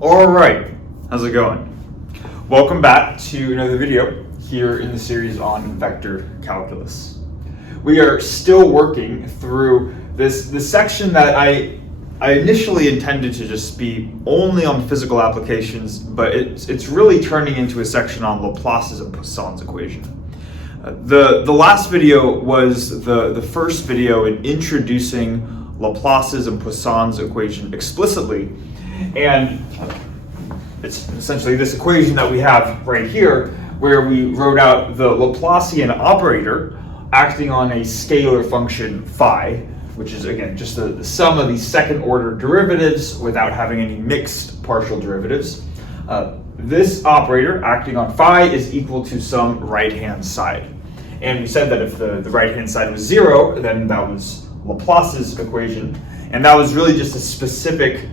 Alright, how's it going? Welcome back to another video here in the series on vector calculus. We are still working through this section that I initially intended to just be only on physical applications, but it's really turning into a section on Laplace's and Poisson's equation. The last video was the first video in introducing Laplace's and Poisson's equation explicitly, and it's essentially this equation that we have right here, where we wrote out the Laplacian operator acting on a scalar function phi, which is again just the sum of these second order derivatives without having any mixed partial derivatives. This operator acting on phi is equal to some right hand side. And we said that if the right hand side was 0, then that was Laplace's equation. And that was really just a specific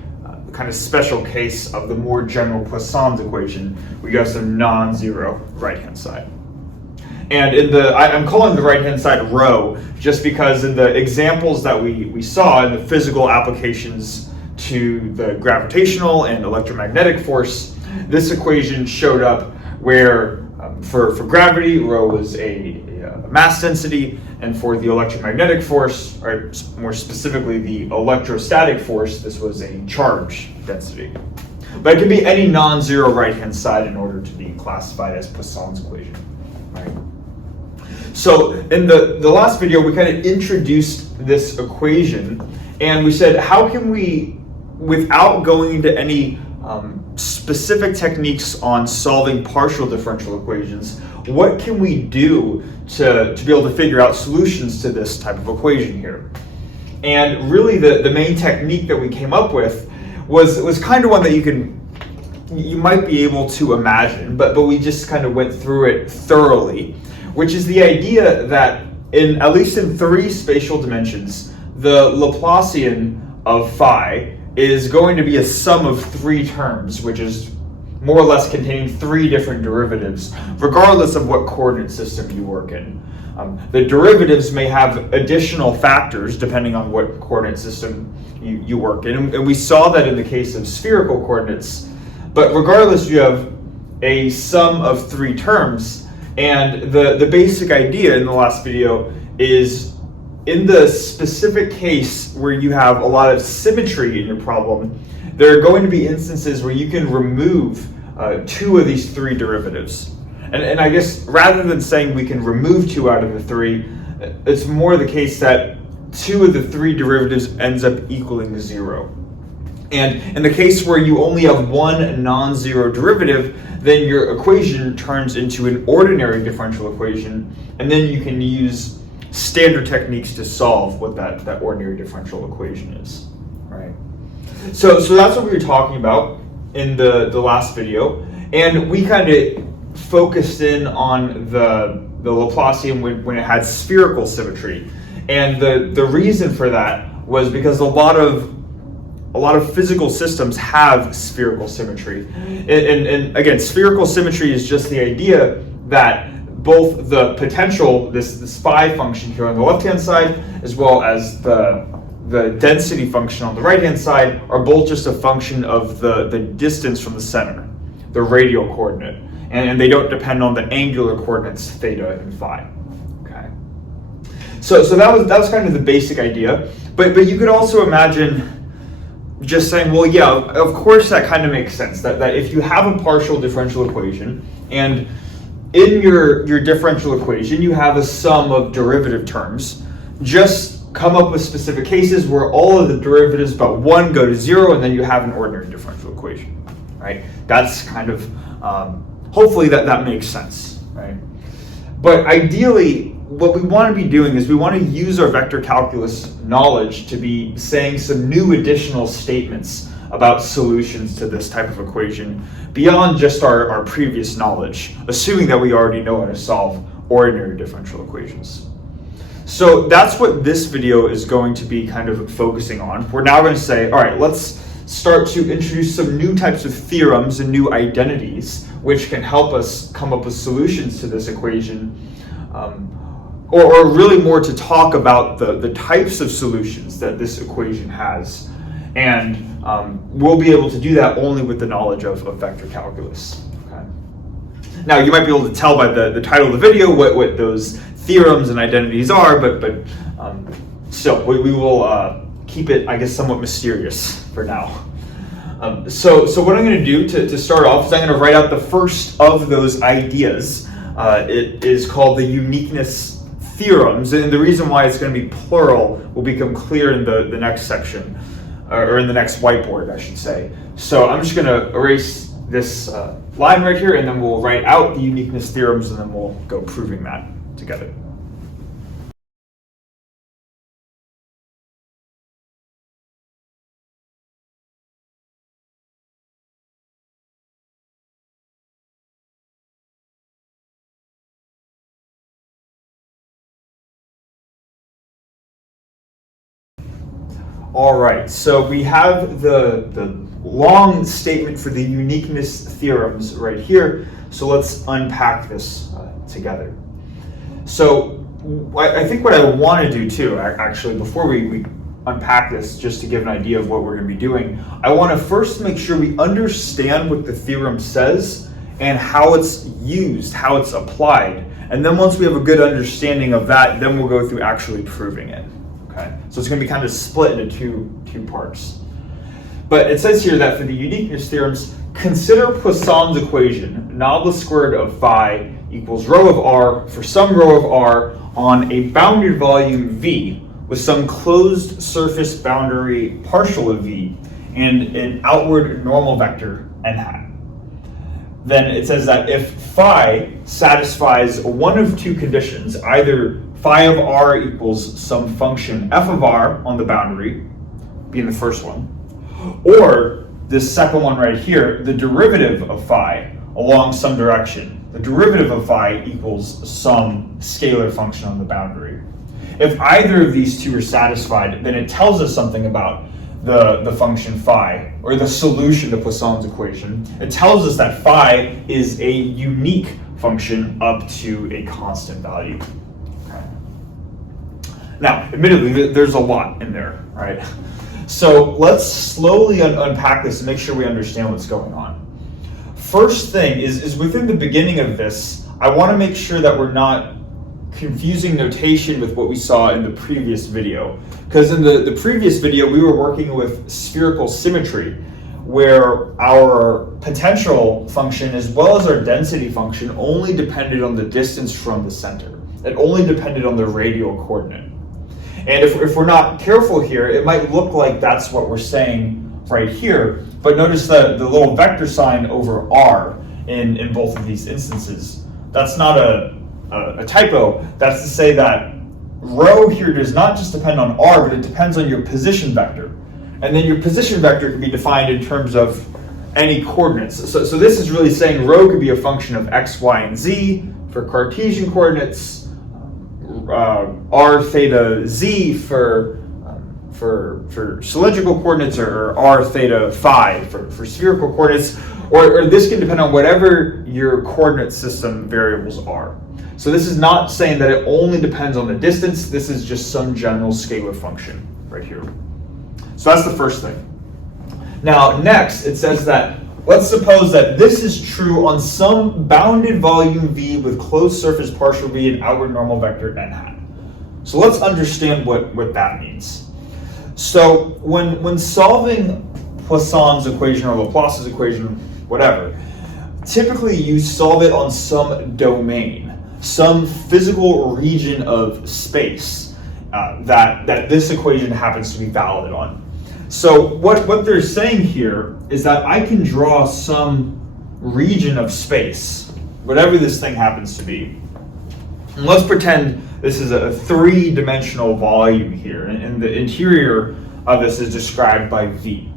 kind of special case of the more general Poisson's equation. We got some non-zero right hand side. And I'm calling the right hand side rho just because in the examples that we saw in the physical applications to the gravitational and electromagnetic force, this equation showed up where for gravity, rho was a mass density, and for the electromagnetic force, or more specifically the electrostatic force, this was a charge density. But it can be any non-zero right-hand side in order to be classified as Poisson's equation. Right? So in the last video, we kind of introduced this equation, and we said, how can we, without going into any specific techniques on solving partial differential equations, what can we do to be able to figure out solutions to this type of equation here? And really the main technique that we came up with was kind of one that you might be able to imagine, but we just kind of went through it thoroughly, which is the idea that at least in 3 spatial dimensions, the Laplacian of phi is going to be a sum of 3 terms, which is more or less containing 3 different derivatives, regardless of what coordinate system you work in. The derivatives may have additional factors depending on what coordinate system you work in, and we saw that in the case of spherical coordinates. But regardless, you have a sum of 3 terms, and the basic idea in the last video is, in the specific case where you have a lot of symmetry in your problem, there are going to be instances where you can remove 2 of these 3 derivatives. And I guess rather than saying we can remove 2 out of the 3, it's more the case that 2 of the 3 derivatives ends up equaling 0. And in the case where you only have 1 non-zero derivative, then your equation turns into an ordinary differential equation, and then you can use standard techniques to solve what that ordinary differential equation is, right? So that's what we were talking about in the last video, and we kind of focused in on the Laplacian when it had spherical symmetry, and the reason for that was because a lot of physical systems have spherical symmetry, and again, spherical symmetry is just the idea that both the potential, this phi function here on the left-hand side, as well as the density function on the right-hand side, are both just a function of the distance from the center, the radial coordinate, and they don't depend on the angular coordinates theta and phi. Okay. So that was kind of the basic idea, but you could also imagine just saying, well, yeah, of course that kind of makes sense, that if you have a partial differential equation, and in your differential equation you have a sum of derivative terms, just come up with specific cases where all of the derivatives but 1 go to 0, and then you have an ordinary differential equation, right? That's kind of, hopefully that makes sense, right? But ideally, what we want to be doing is we want to use our vector calculus knowledge to be saying some new additional statements about solutions to this type of equation beyond just our previous knowledge, assuming that we already know how to solve ordinary differential equations. So that's what this video is going to be kind of focusing on. We're now going to say, all right, let's start to introduce some new types of theorems and new identities which can help us come up with solutions to this equation, or really more to talk about the types of solutions that this equation has. And we'll be able to do that only with the knowledge of vector calculus. Okay. Now, you might be able to tell by the title of the video what those theorems and identities are, but still, we will keep it, I guess, somewhat mysterious for now. So what I'm going to do to start off is I'm going to write out the first of those ideas. It is called the uniqueness theorems, and the reason why it's going to be plural will become clear in the next section, or in the next whiteboard, I should say. So I'm just going to erase this line right here, and then we'll write out the uniqueness theorems, and then we'll go proving that together. All right, so we have the long statement for the uniqueness theorems right here. So let's unpack this together. So I think what I want to do too, actually, before we unpack this, just to give an idea of what we're going to be doing, I want to first make sure we understand what the theorem says and how it's used, how it's applied. And then once we have a good understanding of that, then we'll go through actually proving it. Okay. So it's going to be kind of split into two parts. But it says here that for the uniqueness theorems, consider Poisson's equation, nabla squared of phi equals rho of r for some rho of r on a bounded volume V with some closed surface boundary partial of V and an outward normal vector n hat. Then it says that if phi satisfies one of two conditions, either phi of r equals some function f of r on the boundary, being the first one, or this second one right here, the derivative of phi along some direction. The derivative of phi equals some scalar function on the boundary. If either of these two are satisfied, then it tells us something about the function phi, or the solution to Poisson's equation. It tells us that phi is a unique function up to a constant value. Now, admittedly, there's a lot in there, right? So let's slowly unpack this and make sure we understand what's going on. First thing is within the beginning of this, I want to make sure that we're not confusing notation with what we saw in the previous video. Because in the previous video, we were working with spherical symmetry, where our potential function as well as our density function only depended on the distance from the center. It only depended on the radial coordinate. And if we're not careful here, it might look like that's what we're saying right here, but notice the little vector sign over r in both of these instances. That's not a typo. That's to say that rho here does not just depend on r, but it depends on your position vector. And then your position vector can be defined in terms of any coordinates. So this is really saying rho could be a function of x, y, and z for Cartesian coordinates, r theta z for cylindrical coordinates, or r theta phi for spherical coordinates, or this can depend on whatever your coordinate system variables are. So this is not saying that it only depends on the distance. This is just some general scalar function right here. So that's the first thing. Now next, it says that let's suppose that this is true on some bounded volume V with closed surface partial V and outward normal vector n hat. So let's understand what that means. So when solving Poisson's equation or Laplace's equation, whatever, typically you solve it on some domain, some physical region of space that this equation happens to be valid on. So what they're saying here is that I can draw some region of space, whatever this thing happens to be. And let's pretend this is a three-dimensional volume here, and the interior of this is described by V.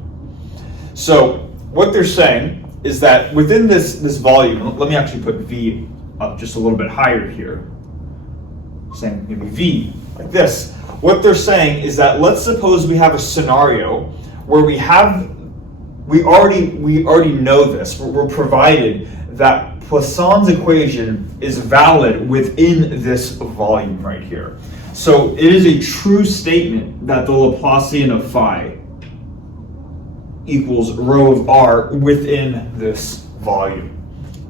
So what they're saying is that within this volume, let me actually put V up just a little bit higher here, saying maybe V like this. What they're saying is that let's suppose we have a scenario where we already know this. We're provided that Poisson's equation is valid within this volume right here. So it is a true statement that the Laplacian of phi equals rho of R within this volume.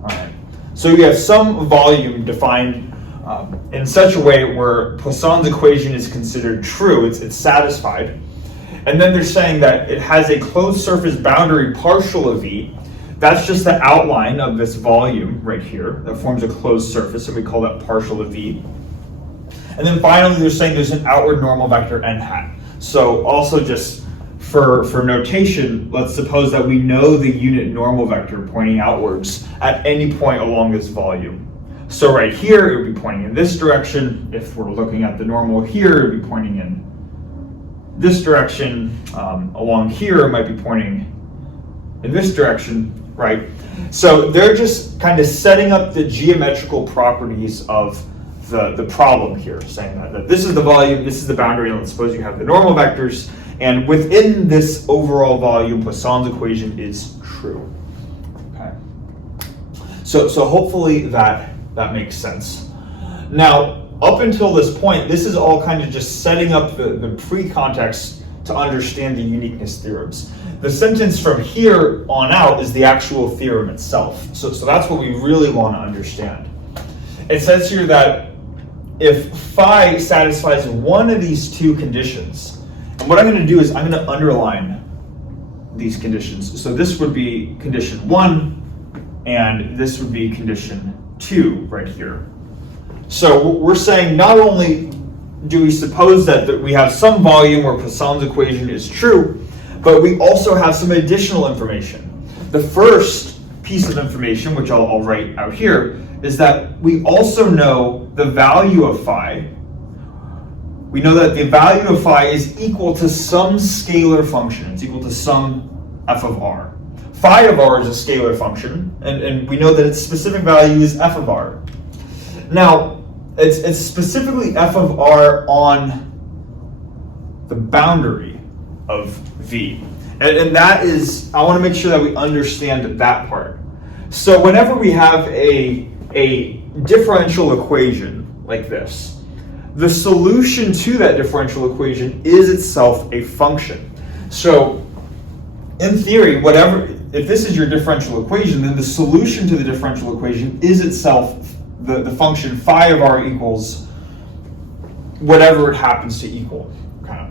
All right. So you have some volume defined in such a way where Poisson's equation is considered true, it's satisfied. And then they're saying that it has a closed surface boundary partial of V. That's just the outline of this volume right here that forms a closed surface, and we call that partial of V. And then finally, they're saying there's an outward normal vector n hat. So also just for notation, let's suppose that we know the unit normal vector pointing outwards at any point along this volume. So right here, it would be pointing in this direction. If we're looking at the normal here, it would be pointing in this direction. Along here, it might be pointing in this direction, right? So they're just kind of setting up the geometrical properties of the problem here, saying that this is the volume, this is the boundary, and let's suppose you have the normal vectors, and within this overall volume, Poisson's equation is true. Okay. So hopefully that makes sense. Now, up until this point, this is all kind of just setting up the pre-context to understand the uniqueness theorems. The sentence from here on out is the actual theorem itself. So that's what we really want to understand. It says here that if phi satisfies one of these two conditions, and what I'm going to do is I'm going to underline these conditions. So this would be condition 1, and this would be condition 2 right here. So we're saying not only do we suppose that we have some volume where Poisson's equation is true, but we also have some additional information. The first piece of information, which I'll write out here, is that we also know the value of phi. We know that the value of phi is equal to some scalar function. It's equal to some f of r. Phi of r is a scalar function, and we know that its specific value is f of r. Now, it's specifically f of r on the boundary of V. And that is, I want to make sure that we understand that part. So whenever we have a differential equation like this, the solution to that differential equation is itself a function. So in theory, if this is your differential equation, then the solution to the differential equation is itself the function phi of r equals whatever it happens to equal. Okay.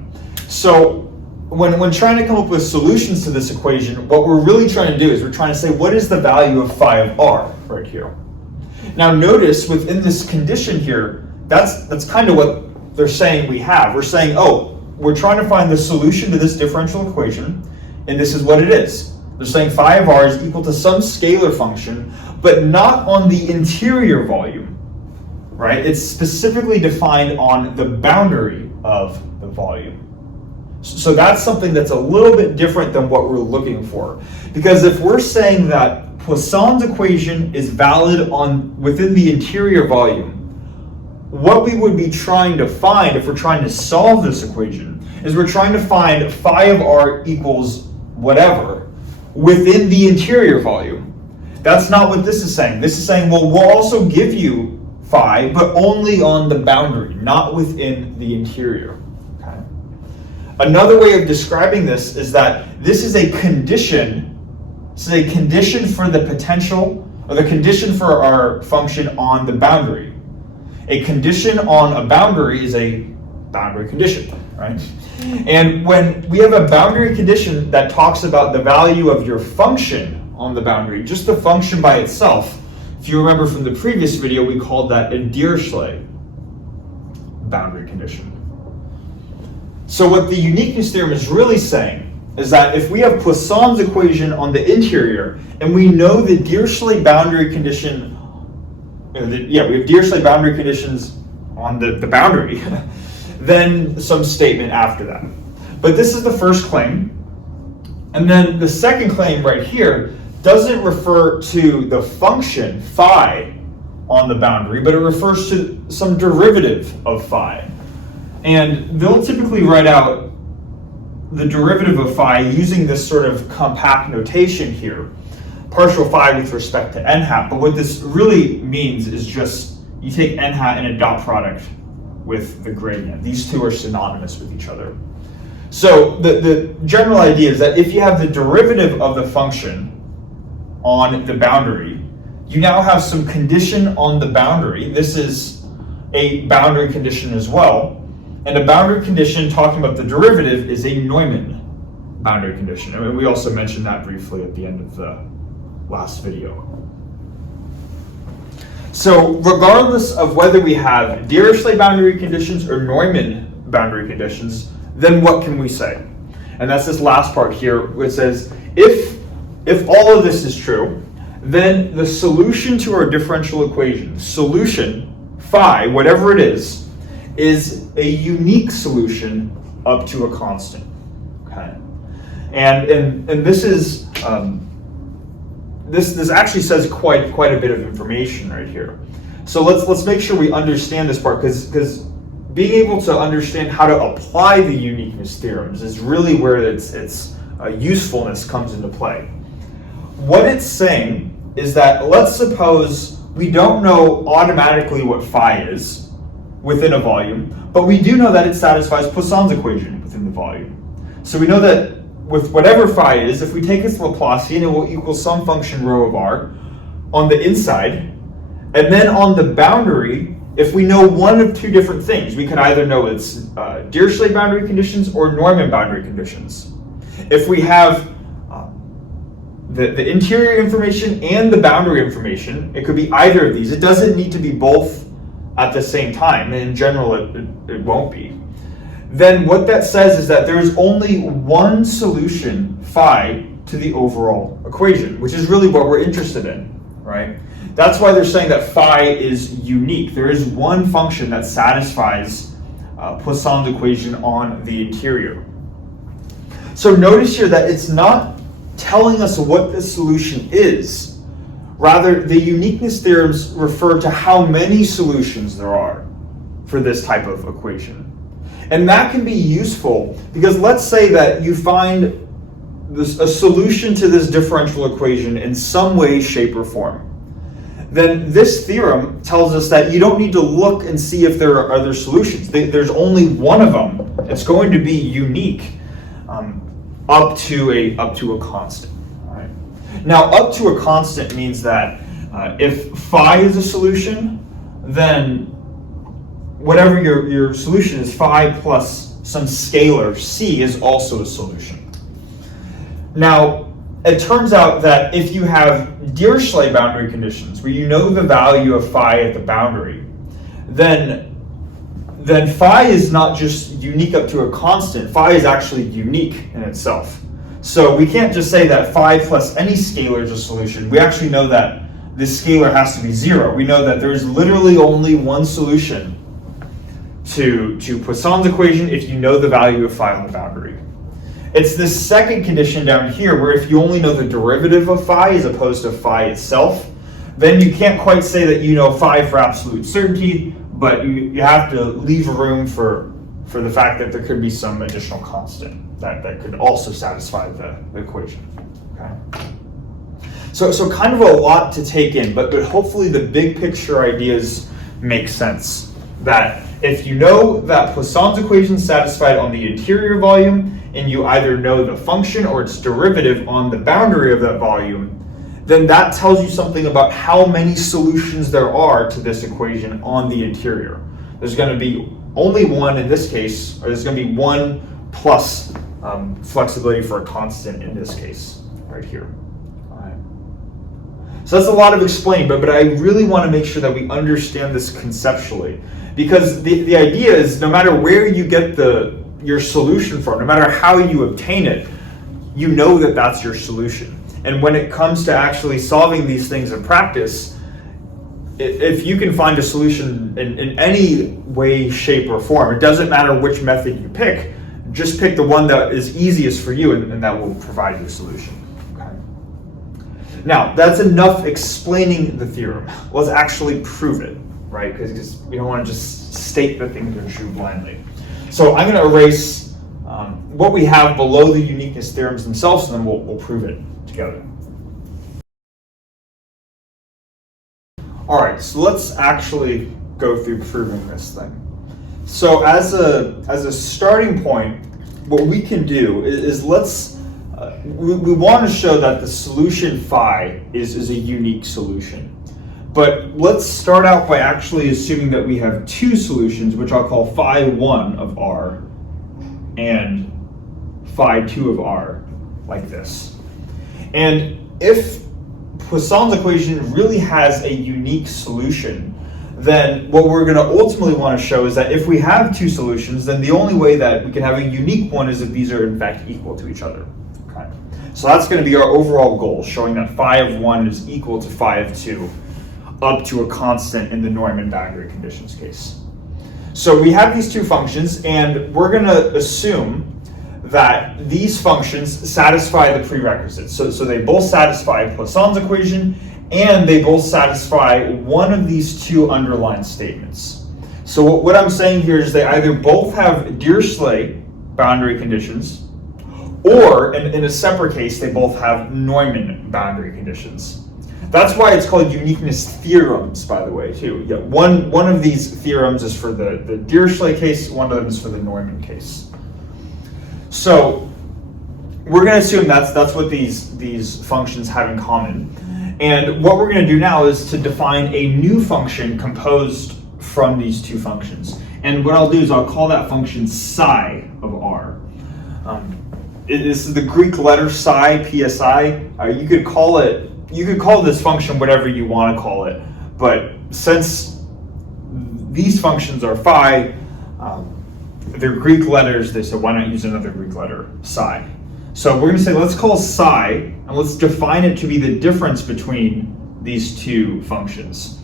So when trying to come up with solutions to this equation, what we're really trying to do is we're trying to say, what is the value of phi of r right here? Now notice within this condition here, that's kind of what they're saying we have. We're saying, oh, we're trying to find the solution to this differential equation, and this is what it is. They're saying phi of r is equal to some scalar function, but not on the interior volume, right? It's specifically defined on the boundary of the volume. So that's something that's a little bit different than what we're looking for. Because if we're saying that Poisson's equation is valid within the interior volume, what we would be trying to find if we're trying to solve this equation is we're trying to find phi of r equals whatever within the interior volume. That's not what this is saying. This is saying, well, we'll also give you phi, but only on the boundary, not within the interior. Okay. Another way of describing this is that this is a condition. This is a condition for the potential, or the condition for our function on the boundary. A condition on a boundary is a boundary condition, right? And when we have a boundary condition that talks about the value of your function on the boundary, just the function by itself, if you remember from the previous video, we called that a Dirichlet boundary condition. So what the uniqueness theorem is really saying is that if we have Poisson's equation on the interior, and we know the Dirichlet boundary condition, we have Dirichlet boundary conditions on the boundary, then some statement after that. But this is the first claim. And then the second claim right here doesn't refer to the function phi on the boundary, but it refers to some derivative of phi. And they'll typically write out the derivative of phi using this sort of compact notation here, partial phi with respect to n hat. But what this really means is just you take n hat and a dot product with the gradient. These two are synonymous with each other. So the general idea is that if you have the derivative of the function on the boundary, you now have some condition on the boundary. This is a boundary condition as well. And a boundary condition talking about the derivative is a Neumann boundary condition. I mean, we also mentioned that briefly at the end of the last video. So regardless of whether we have Dirichlet boundary conditions or Neumann boundary conditions, then what can we say? And that's this last part here, which says, if all of this is true, then the solution to our differential equation, solution phi, whatever it is a unique solution up to a constant. Okay, and this is this actually says quite a bit of information right here. So let's make sure we understand this part, because being able to understand how to apply the uniqueness theorems is really where its usefulness comes into play. What it's saying is that, let's suppose we don't know automatically what phi is within a volume, but we do know that it satisfies Poisson's equation within the volume. So we know that with whatever phi is, if we take its Laplacian, it will equal some function rho of r on the inside, and then on the boundary, if we know one of two different things, we can either know its Dirichlet boundary conditions or Neumann boundary conditions. If we have the interior information and the boundary information, it could be either of these. It doesn't need to be both at the same time. In general, it won't be. Then what that says is that there's only one solution, phi, to the overall equation, which is really what we're interested in, right? That's why they're saying that phi is unique. There is one function that satisfies Poisson's equation on the interior. So notice here that it's not telling us what the solution is. Rather, the uniqueness theorems refer to how many solutions there are for this type of equation. And that can be useful because let's say that you find a solution to this differential equation in some way, shape, or form. Then this theorem tells us that you don't need to look and see if there are other solutions. There's only one of them. It's going to be unique up to a constant. All right. Now, up to a constant means that if phi is a solution, then whatever your solution is, phi plus some scalar c is also a solution. Now, it turns out that if you have Dirichlet boundary conditions, where you know the value of phi at the boundary, then phi is not just unique up to a constant, phi is actually unique in itself. So we can't just say that phi plus any scalar is a solution. We actually know that this scalar has to be 0. We know that there's literally only one solution to Poisson's equation if you know the value of phi on the boundary. It's this second condition down here where if you only know the derivative of phi as opposed to phi itself, then you can't quite say that you know phi for absolute certainty, but you have to leave room for the fact that there could be some additional constant that could also satisfy the equation. Okay. So kind of a lot to take in, but hopefully the big picture ideas make sense. That if you know that Poisson's equation is satisfied on the interior volume, and you either know the function or its derivative on the boundary of that volume, then that tells you something about how many solutions there are to this equation on the interior. There's going to be only one in this case, or there's going to be one plus flexibility for a constant in this case, right here. All right. So that's a lot of explaining, but I really want to make sure that we understand this conceptually, because the idea is no matter where you get your solution from, no matter how you obtain it, you know that that's your solution. And when it comes to actually solving these things in practice, if you can find a solution in any way, shape, or form, it doesn't matter which method you pick, just pick the one that is easiest for you and that will provide your solution. Okay. Now, that's enough explaining the theorem. Let's actually prove it, right? Because we don't want to just state that things are true blindly. So I'm going to erase what we have below the uniqueness theorems themselves, and then we'll prove it together. All right, so let's actually go through proving this thing. So as a starting point, what we can do is we want to show that the solution phi is a unique solution. But let's start out by actually assuming that we have two solutions, which I'll call phi 1 of R and phi 2 of R, like this. And if Poisson's equation really has a unique solution, then what we're going to ultimately want to show is that if we have two solutions, then the only way that we can have a unique one is if these are in fact equal to each other. Okay. So that's going to be our overall goal, showing that phi of 1 is equal to phi of 2 up to a constant in the Neumann boundary conditions case. So we have these two functions, and we're going to assume that these functions satisfy the prerequisites. So they both satisfy Poisson's equation, and they both satisfy one of these two underlying statements. So what I'm saying here is they either both have Dirichlet boundary conditions, or in a separate case, they both have Neumann boundary conditions. That's why it's called uniqueness theorems, by the way, too. Yeah, one of these theorems is for the Dirichlet case, one of them is for the Neumann case. So we're going to assume that's what these functions have in common. And what we're going to do now is to define a new function composed from these two functions. And what I'll do is I'll call that function psi of R. This is the Greek letter psi, psi. You could call this function whatever you want to call it, but since these functions are phi, they're Greek letters, they said why not use another Greek letter, psi. So we're going to say let's call psi, and let's define it to be the difference between these two functions.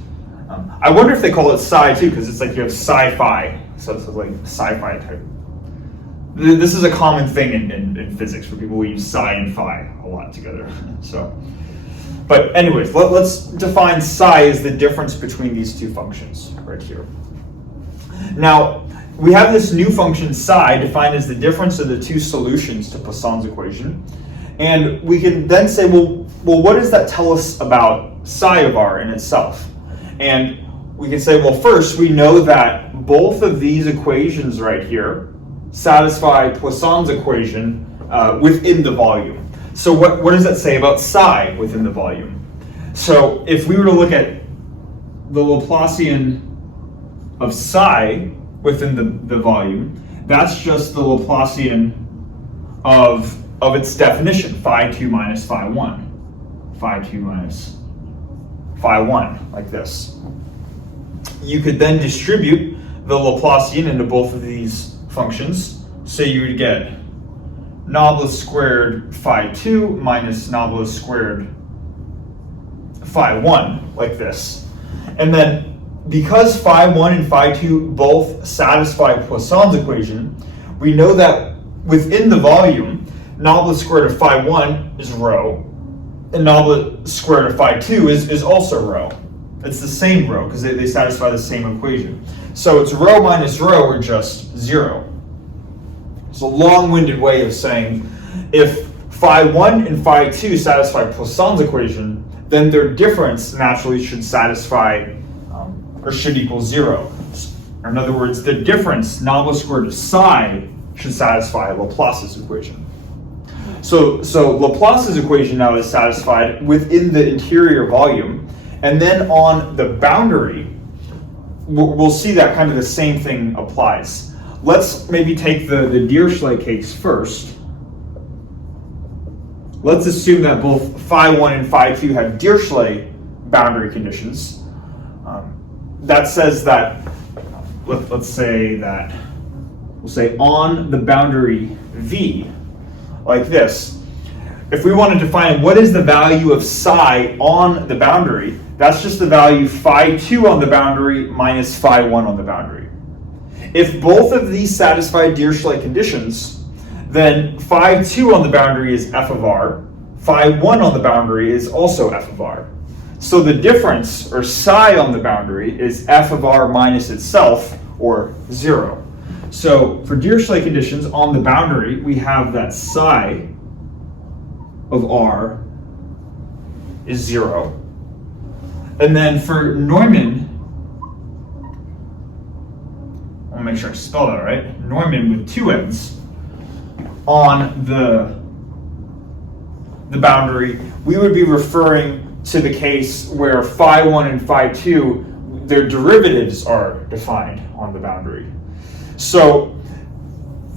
I wonder if they call it psi too, because it's like you have sci-fi, so it's like sci-fi type. This is a common thing in physics where people use psi and phi a lot together. But anyways, let's define psi as the difference between these two functions right here. Now, we have this new function psi defined as the difference of the two solutions to Poisson's equation. And we can then say, well, what does that tell us about psi of R in itself? And we can say, well, first, we know that both of these equations right here satisfy Poisson's equation within the volume. So what does that say about psi within the volume? So if we were to look at the Laplacian of psi within the volume, that's just the Laplacian of its definition, phi 2 minus phi 1. Phi 2 minus phi 1, like this. You could then distribute the Laplacian into both of these functions, so you would get noblis squared phi 2 minus noblis squared phi 1, like this. And then because phi 1 and phi 2 both satisfy Poisson's equation, we know that within the volume, noblis squared of phi 1 is rho, and noblis squared of phi 2 is also rho. It's the same rho, because they satisfy the same equation. So it's rho minus rho, or just 0. It's a long-winded way of saying if phi 1 and phi 2 satisfy Poisson's equation, then their difference naturally should satisfy or should equal 0. Or in other words, the difference, noblis squared of psi, should satisfy Laplace's equation. So Laplace's equation now is satisfied within the interior volume, and then on the boundary, we'll see that kind of the same thing applies. Let's maybe take the Dirichlet case first. Let's assume that both phi 1 and phi 2 have Dirichlet boundary conditions. That says that, let's say that, we'll say on the boundary V, like this. If we want to define what is the value of psi on the boundary, that's just the value phi 2 on the boundary minus phi 1 on the boundary. If both of these satisfy Dirichlet conditions, then phi 2 on the boundary is f of r, phi 1 on the boundary is also f of r. So the difference, or psi on the boundary, is f of r minus itself, or 0. So for Dirichlet conditions on the boundary, we have that psi of r is 0. And then for Neumann, I'll make sure I spell that right, Neumann with two N's, on the boundary, we would be referring to the case where phi1 and phi2, their derivatives are defined on the boundary. So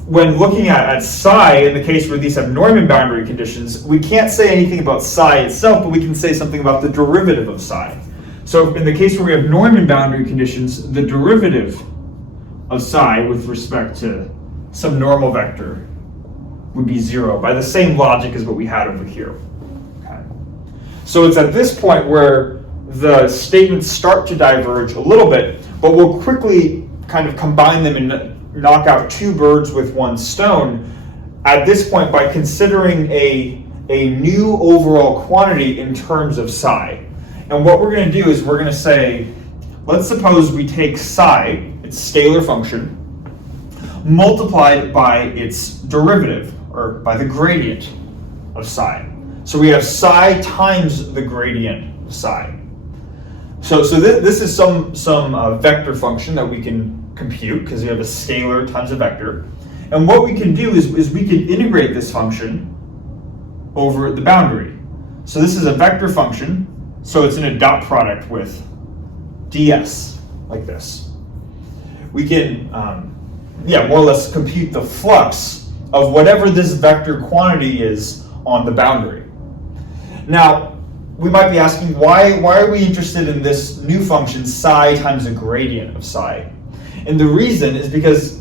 when looking at psi, in the case where these have Neumann boundary conditions, we can't say anything about psi itself, but we can say something about the derivative of psi. So in the case where we have Neumann boundary conditions, the derivative of psi with respect to some normal vector would be 0 by the same logic as what we had over here. Okay. So it's at this point where the statements start to diverge a little bit, but we'll quickly kind of combine them and knock out two birds with one stone at this point by considering a new overall quantity in terms of psi. And what we're going to do is we're going to say, let's suppose we take psi, its scalar function, multiplied by its derivative, or by the gradient of psi. So we have psi times the gradient of psi. So this is some vector function that we can compute because we have a scalar times a vector. And what we can do is we can integrate this function over the boundary. So this is a vector function, so it's in a dot product with ds, like this. We can, more or less compute the flux of whatever this vector quantity is on the boundary. Now, we might be asking, why are we interested in this new function, psi times the gradient of psi? And the reason is because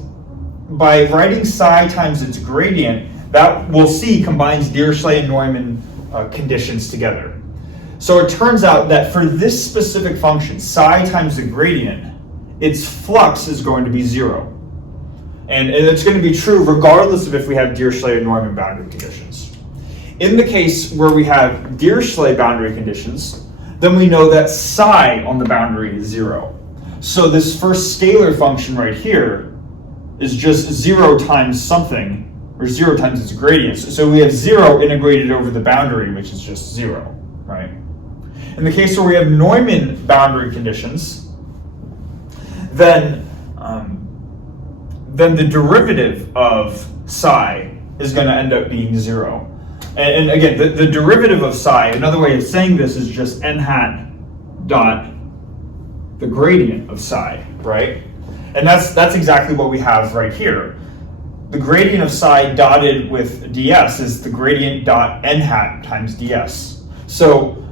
by writing psi times its gradient, that we'll see combines Dirichlet and Neumann conditions together. So it turns out that for this specific function, psi times the gradient, its flux is going to be 0. And it's going to be true regardless of if we have Dirichlet and Neumann boundary conditions. In the case where we have Dirichlet boundary conditions, then we know that psi on the boundary is 0. So this first scalar function right here is just 0 times something, or 0 times its gradient. So we have 0 integrated over the boundary, which is just 0, right? In the case where we have Neumann boundary conditions, then the derivative of psi is going to end up being 0. And again, the derivative of psi, another way of saying this is just n hat dot the gradient of psi, right? And that's exactly what we have right here. The gradient of psi dotted with ds is the gradient dot n hat times ds. So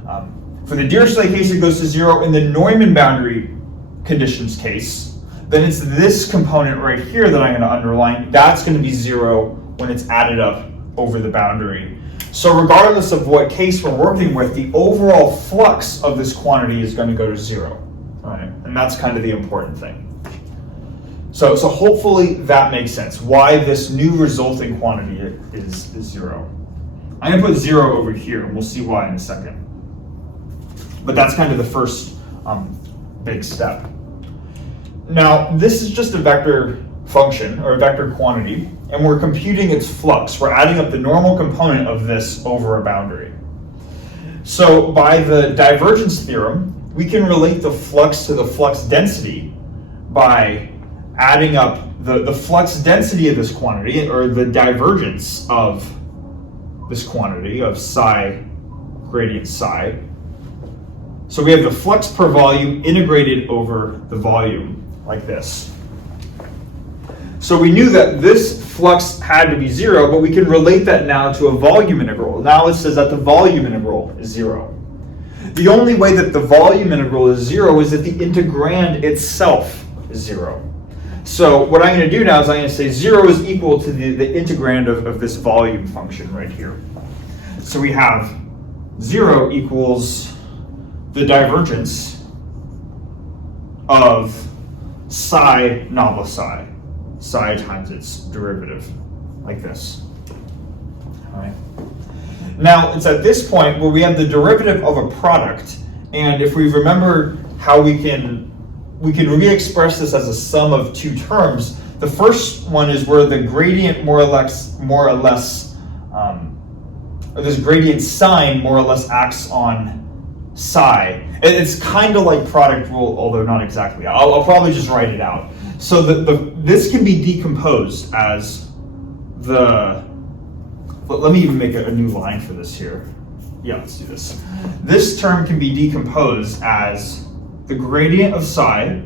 for the Dirichlet case, it goes to 0. In the Neumann boundary conditions case, then it's this component right here that I'm going to underline. That's going to be 0 when it's added up over the boundary. So regardless of what case we're working with, the overall flux of this quantity is going to go to 0. All right? And that's kind of the important thing. So hopefully that makes sense, why this new resulting quantity is 0. I'm going to put 0 over here, and we'll see why in a second. But that's kind of the first big step. Now, this is just a vector function, or a vector quantity, and we're computing its flux. We're adding up the normal component of this over a boundary. So by the divergence theorem, we can relate the flux to the flux density by adding up the flux density of this quantity, or the divergence of this quantity of psi gradient psi. So we have the flux per volume integrated over the volume, like this. So we knew that this flux had to be 0, but we can relate that now to a volume integral. Now it says that the volume integral is 0. The only way that the volume integral is 0 is that the integrand itself is 0. So what I'm going to do now is I'm going to say 0 is equal to the integrand of this volume function right here. So we have 0 equals the divergence of psi nabla psi times its derivative, like this. All right. Now it's at this point where we have the derivative of a product, and if we remember how we can re-express this as a sum of two terms. The first one is where the gradient more or less, or this gradient sign more or less acts on psi. It's kind of like product rule, although not exactly. I'll probably just write it out. So this can be decomposed as the let me even make a new line for this here. Yeah, let's do this. This term can be decomposed as the gradient of psi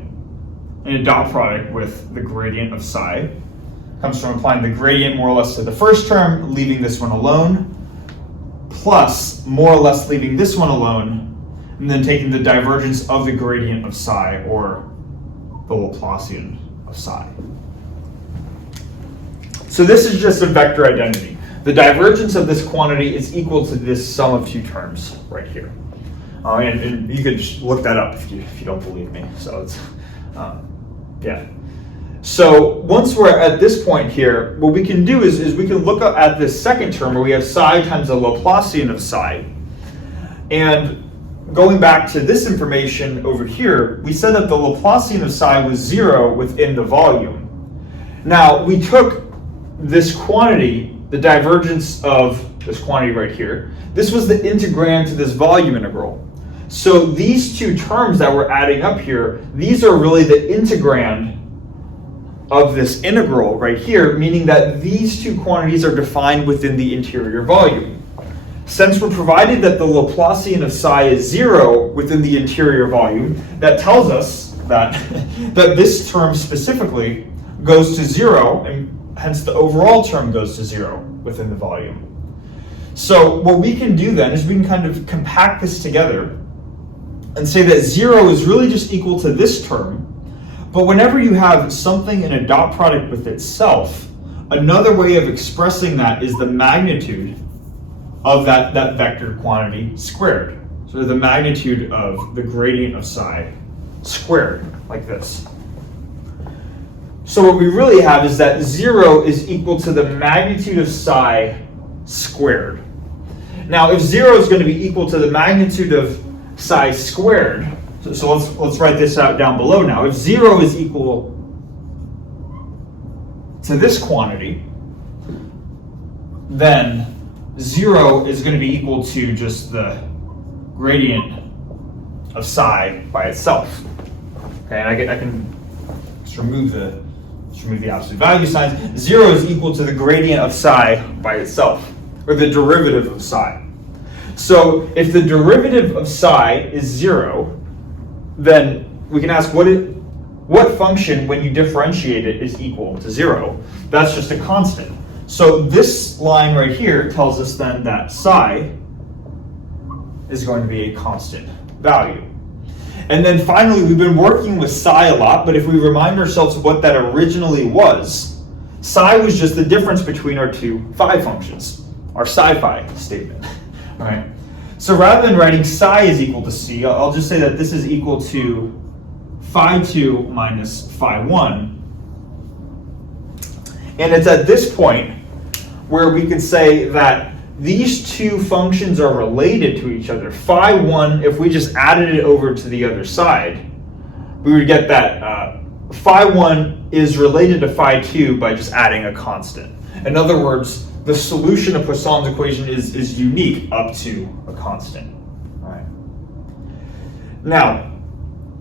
in a dot product with the gradient of psi. Comes from applying the gradient more or less to the first term, leaving this one alone, plus more or less leaving this one alone, and then taking the divergence of the gradient of psi, or the Laplacian of psi. So this is just a vector identity. The divergence of this quantity is equal to this sum of two terms right here. And you could just look that up if you don't believe me. So it's, yeah. So once we're at this point here, what we can do is we can look at this second term where we have psi times the Laplacian of psi. And going back to this information over here, we said that the Laplacian of psi was 0 within the volume. Now, we took this quantity, the divergence of this quantity right here, this was the integrand to this volume integral. So these two terms that we're adding up here, these are really the integrand of this integral right here, meaning that these two quantities are defined within the interior volume. Since we're provided that the Laplacian of psi is 0 within the interior volume, that tells us that, that this term specifically goes to 0, and hence the overall term goes to 0 within the volume. So what we can do then is we can kind of compact this together and say that 0 is really just equal to this term, but whenever you have something in a dot product with itself, another way of expressing that is the magnitude of that vector quantity squared. So the magnitude of the gradient of psi squared, like this. So what we really have is that 0 is equal to the magnitude of psi squared. Now, if 0 is going to be equal to the magnitude of psi squared, so let's write this out down below now. If 0 is equal to this quantity, then 0 is going to be equal to just the gradient of psi by itself. Okay, and I can just remove the absolute value signs. 0 is equal to the gradient of psi by itself, or the derivative of psi. So if the derivative of psi is 0, then we can ask what function, when you differentiate it, is equal to 0? That's just a constant. So this line right here tells us then that psi is going to be a constant value. And then finally, we've been working with psi a lot, but if we remind ourselves of what that originally was, psi was just the difference between our two phi functions, our psi-phi statement. All right. So rather than writing psi is equal to c, I'll just say that this is equal to phi2 minus phi1. And it's at this point where we could say that these two functions are related to each other. Phi1, if we just added it over to the other side, we would get that phi1 is related to phi2 by just adding a constant. In other words, the solution of Poisson's equation is unique up to a constant. All right. Now,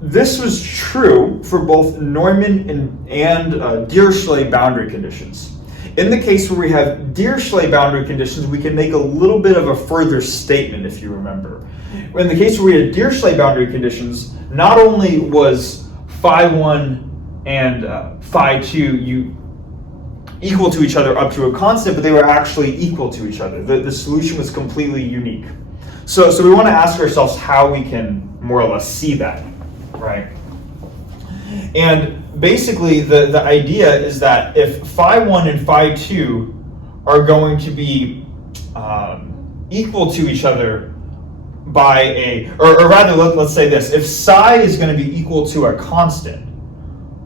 this was true for both Neumann and Dirichlet boundary conditions. In the case where we have Dirichlet boundary conditions, we can make a little bit of a further statement, if you remember. In the case where we had Dirichlet boundary conditions, not only was phi1 and phi2 equal to each other up to a constant, but they were actually equal to each other. The solution was completely unique. So we want to ask ourselves how we can more or less see that, right? And basically the idea is that if phi1 and phi2 are going to be equal to each other by or rather let's say this, if psi is going to be equal to a constant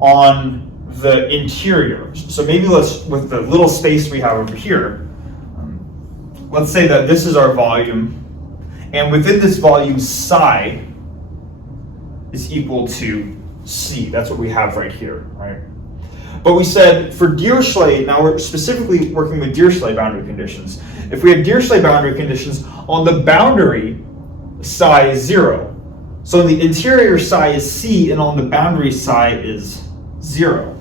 on the interior, so maybe with the little space we have over here, let's say that this is our volume, and within this volume psi is equal to c. That's what we have right here, right? But we said for Dirichlet, now we're specifically working with Dirichlet boundary conditions. If we have Dirichlet boundary conditions, on the boundary, psi is 0. So in the interior, psi is c, and on the boundary, psi is 0.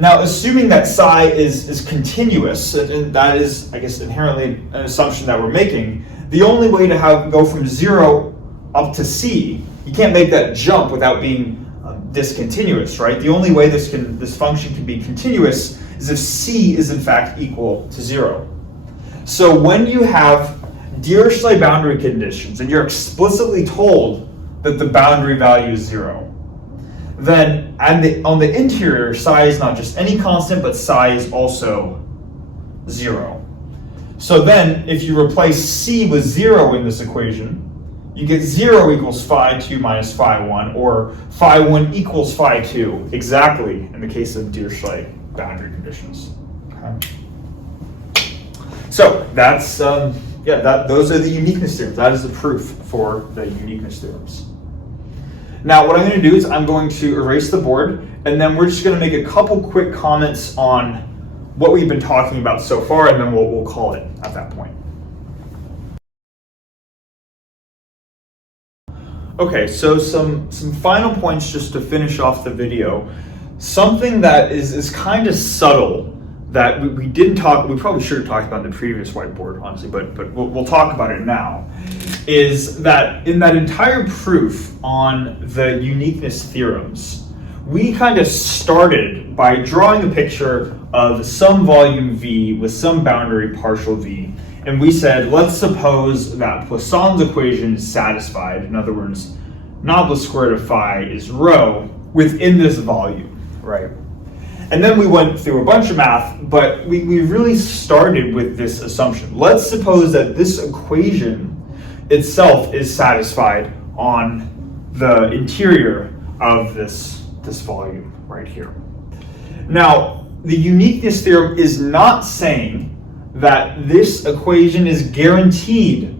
Now, assuming that psi is continuous, and that is, I guess, inherently an assumption that we're making, the only way to go from 0 up to c, you can't make that jump without being discontinuous, right? The only way this function can be continuous is if c is in fact equal to 0. So when you have Dirichlet boundary conditions and you're explicitly told that the boundary value is 0, then on the interior, psi is not just any constant, but psi is also 0. So then, if you replace c with 0 in this equation, you get 0 equals phi 2 minus phi 1, or phi 1 equals phi 2, exactly in the case of Dirichlet boundary conditions. Okay. So that's those are the uniqueness theorems. That is the proof for the uniqueness theorems. Now, what I'm going to do is I'm going to erase the board, and then we're just going to make a couple quick comments on what we've been talking about so far, and then we'll call it at that point. Okay, so some final points just to finish off the video. Something that is kind of subtle that we didn't talk, we probably should have talked about in the previous whiteboard, honestly, but we'll talk about it now, is that in that entire proof on the uniqueness theorems, we kind of started by drawing a picture of some volume V with some boundary partial V, and we said, let's suppose that Poisson's equation is satisfied, in other words, nabla squared of phi is rho within this volume, right? And then we went through a bunch of math, but we really started with this assumption. Let's suppose that this equation itself is satisfied on the interior of this volume right here. Now, the uniqueness theorem is not saying that this equation is guaranteed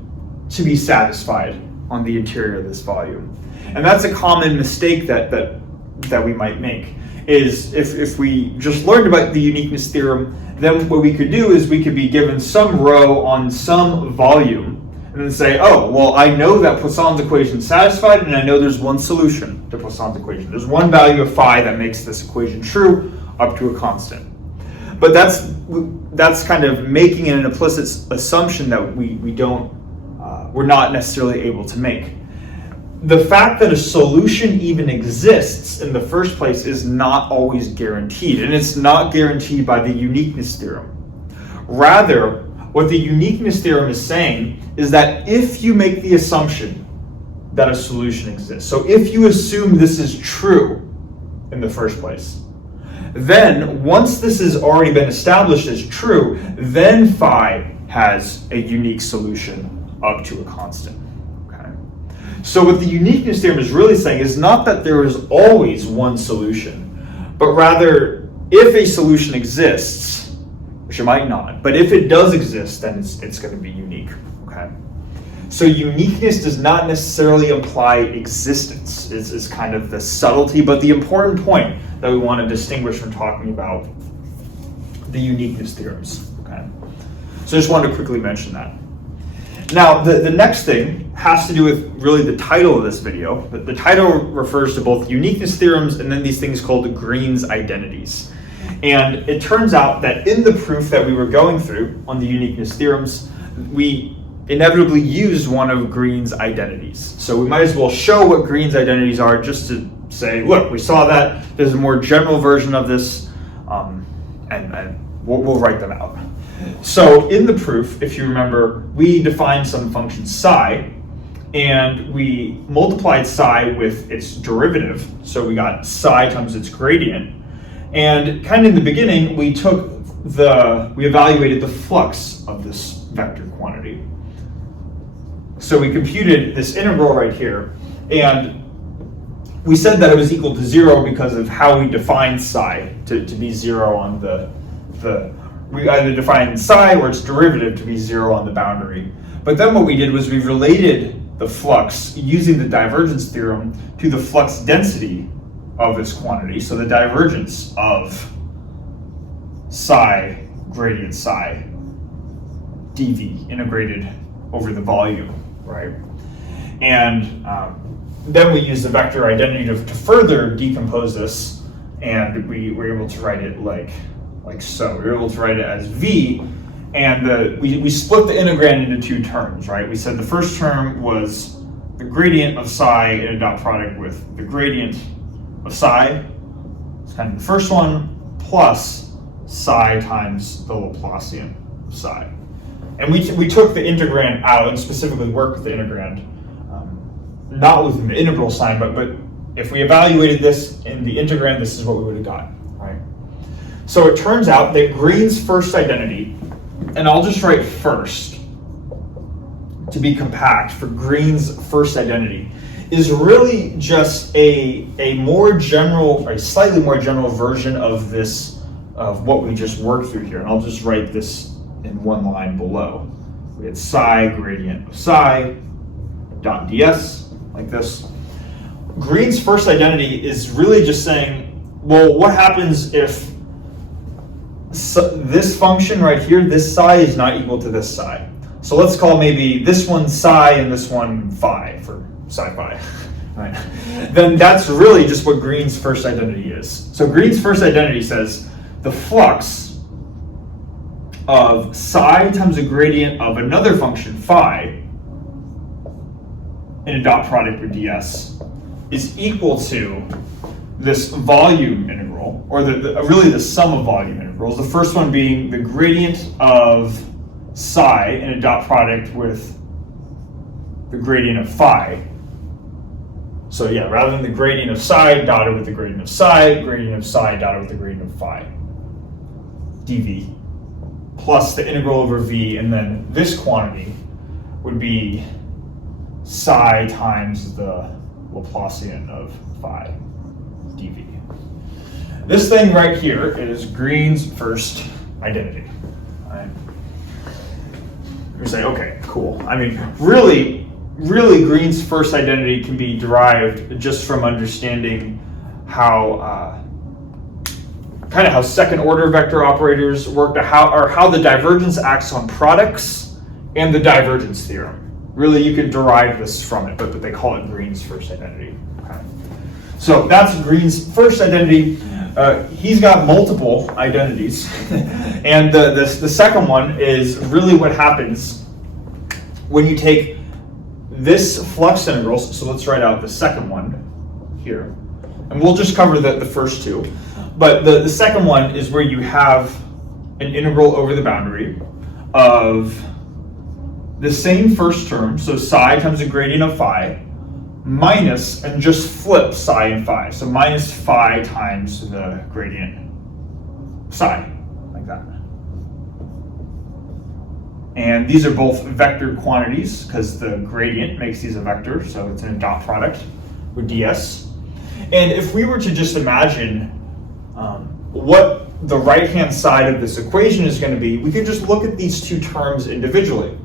to be satisfied on the interior of this volume. And that's a common mistake that we might make. Is if we just learned about the uniqueness theorem, then what we could do is we could be given some rho on some volume and then say, oh, well, I know that Poisson's equation is satisfied, and I know there's one solution to Poisson's equation. There's one value of phi that makes this equation true up to a constant. But that's kind of making an implicit assumption that we're not necessarily able to make. The fact that a solution even exists in the first place is not always guaranteed, and it's not guaranteed by the uniqueness theorem. Rather, what the uniqueness theorem is saying is that if you make the assumption that a solution exists, so if you assume this is true in the first place, then once this has already been established as true, then phi has a unique solution up to a constant. So what the uniqueness theorem is really saying is not that there is always one solution, but rather if a solution exists, which it might not, but if it does exist, then it's going to be unique. Okay. So uniqueness does not necessarily imply existence. It's kind of the subtlety, but the important point that we want to distinguish from talking about the uniqueness theorems. Okay. So I just wanted to quickly mention that. Now, the next thing has to do with really the title of this video. The title refers to both uniqueness theorems and then these things called Green's identities. And it turns out that in the proof that we were going through on the uniqueness theorems, we inevitably used one of Green's identities. So we might as well show what Green's identities are just to say, look, we saw that. There's a more general version of this, and we'll write them out. So in the proof, if you remember, we defined some function psi, and we multiplied psi with its derivative. So we got psi times its gradient. And kind of in the beginning, we evaluated the flux of this vector quantity. So we computed this integral right here, and we said that it was equal to 0 because of how we defined psi to be 0 on we either defined psi or its derivative to be 0 on the boundary. But then what we did was we related the flux using the divergence theorem to the flux density of this quantity. So the divergence of psi gradient psi dv integrated over the volume, right? And then we use the vector identity to further decompose this and we were able to write it like so. We were able to write it as v, and we split the integrand into two terms, right? We said the first term was the gradient of psi in a dot product with the gradient of psi. It's kind of the first one, plus psi times the Laplacian of psi. And we took the integrand out and specifically worked with the integrand, not with the integral sign, but if we evaluated this in the integrand, this is what we would have gotten, right? So it turns out that Green's first identity, and I'll just write first to be compact for Green's first identity, is really just a slightly more general version of this, of what we just worked through here. And I'll just write this in one line below. We had psi gradient of psi dot ds, like this. Green's first identity is really just saying, well, what happens if this function right here, this psi, is not equal to this psi? So let's call maybe this one psi and this one phi for psi phi. Right. Then that's really just what Green's first identity is. So Green's first identity says the flux of psi times a gradient of another function phi in a dot product with ds is equal to this volume integral, or really the sum of volume integrals. The first one being the gradient of psi in a dot product with the gradient of phi. So yeah, rather than the gradient of psi dotted with the gradient of psi dotted with the gradient of phi, dv, plus the integral over v, and then this quantity would be psi times the Laplacian of phi, dv. This thing right here is Green's first identity. Right? We say, okay, cool. I mean, really Green's first identity can be derived just from understanding how how second order vector operators work, or how the divergence acts on products and the divergence theorem. Really, you can derive this from it, but they call it Green's first identity. Okay. So that's Green's first identity. He's got multiple identities, and the second one is really what happens when you take this flux integrals. So let's write out the second one here, and we'll just cover the first two. But the second one is where you have an integral over the boundary of the same first term, so psi times the gradient of phi, minus, and just flip psi and phi. So minus phi times the gradient of psi, like that. And these are both vector quantities because the gradient makes these a vector, so it's in a dot product with ds. And if we were to just imagine what the right-hand side of this equation is going to be, we could just look at these two terms individually.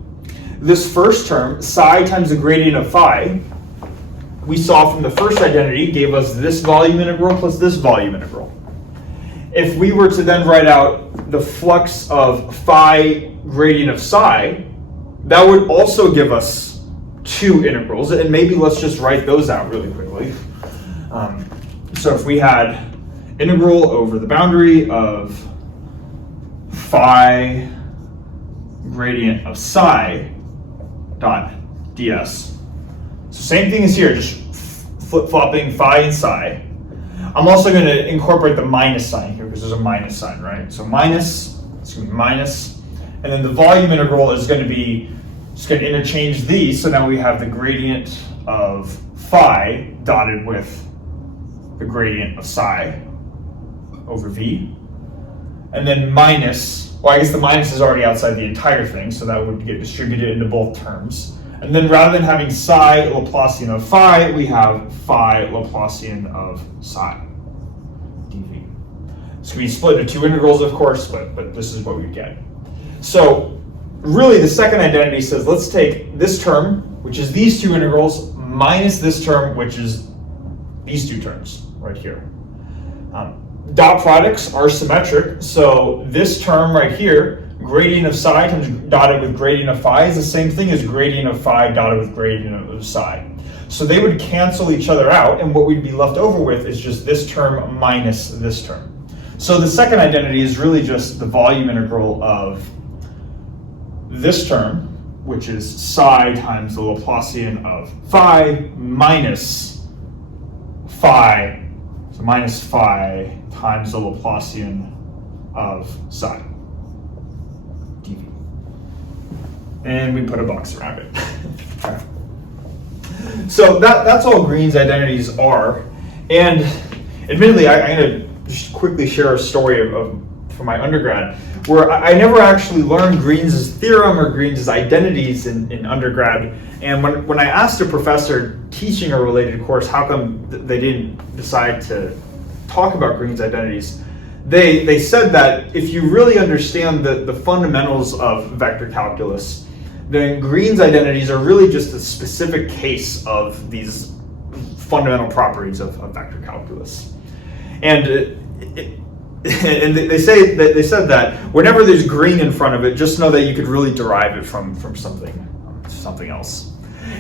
This first term, psi times the gradient of phi, we saw from the first identity gave us this volume integral plus this volume integral. If we were to then write out the flux of phi gradient of psi, that would also give us two integrals, and maybe let's just write those out really quickly. So if we had integral over the boundary of phi gradient of psi dot ds. So same thing as here, just flip-flopping phi and psi. I'm also going to incorporate the minus sign here because there's a minus sign, right? So minus, it's going to be minus, and then the volume integral is going to be, just going to interchange these, so now we have the gradient of phi dotted with the gradient of psi over v, and then minus, well, I guess the minus is already outside the entire thing, so that would get distributed into both terms. And then rather than having psi Laplacian of phi, we have phi Laplacian of psi dv. It's going to be split into two integrals, of course, but this is what we get. So really the second identity says, let's take this term, which is these two integrals, minus this term, which is these two terms right here. Dot products are symmetric, so this term right here, gradient of psi times dotted with gradient of phi is the same thing as gradient of phi dotted with gradient of psi. So they would cancel each other out, and what we'd be left over with is just this term minus this term. So the second identity is really just the volume integral of this term, which is psi times the Laplacian of phi minus phi, so minus phi times the Laplacian of psi dv. And we put a box around it. Okay. So that's all Green's identities are. And admittedly, I'm going to just quickly share a story from my undergrad, where I never actually learned Green's theorem or Green's identities in undergrad. And when I asked a professor teaching a related course how come they didn't decide to talk about Green's identities, they said that if you really understand the fundamentals of vector calculus, then Green's identities are really just a specific case of these fundamental properties of vector calculus. And they said that whenever there's green in front of it, just know that you could really derive it from something else.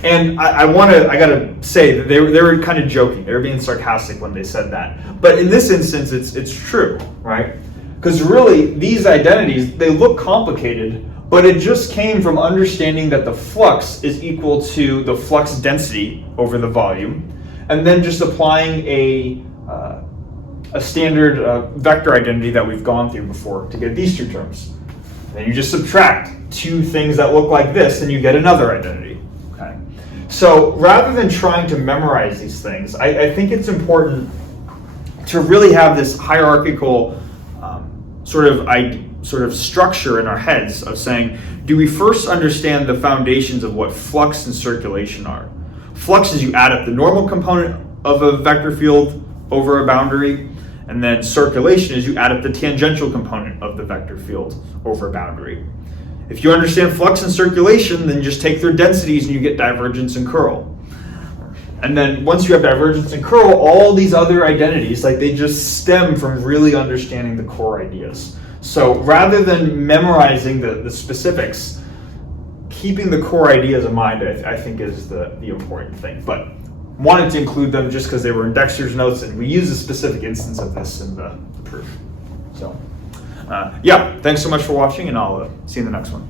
And I gotta say that they were kind of joking. They were being sarcastic when they said that. But in this instance, it's true, right? Because really, these identities, they look complicated, but it just came from understanding that the flux is equal to the flux density over the volume, and then just applying a standard vector identity that we've gone through before to get these two terms. Then you just subtract two things that look like this, and you get another identity. Okay. So rather than trying to memorize these things, I think it's important to really have this hierarchical sort of structure in our heads of saying, do we first understand the foundations of what flux and circulation are? Flux is you add up the normal component of a vector field over a boundary, and then circulation is you add up the tangential component of the vector field over a boundary. If you understand flux and circulation, then just take their densities and you get divergence and curl. And then once you have divergence and curl, all these other identities, they just stem from really understanding the core ideas. So rather than memorizing the specifics, keeping the core ideas in mind, I think is the important thing. But wanted to include them just because they were in Dexter's notes, and we use a specific instance of this in the proof. So yeah, thanks so much for watching, and I'll see you in the next one.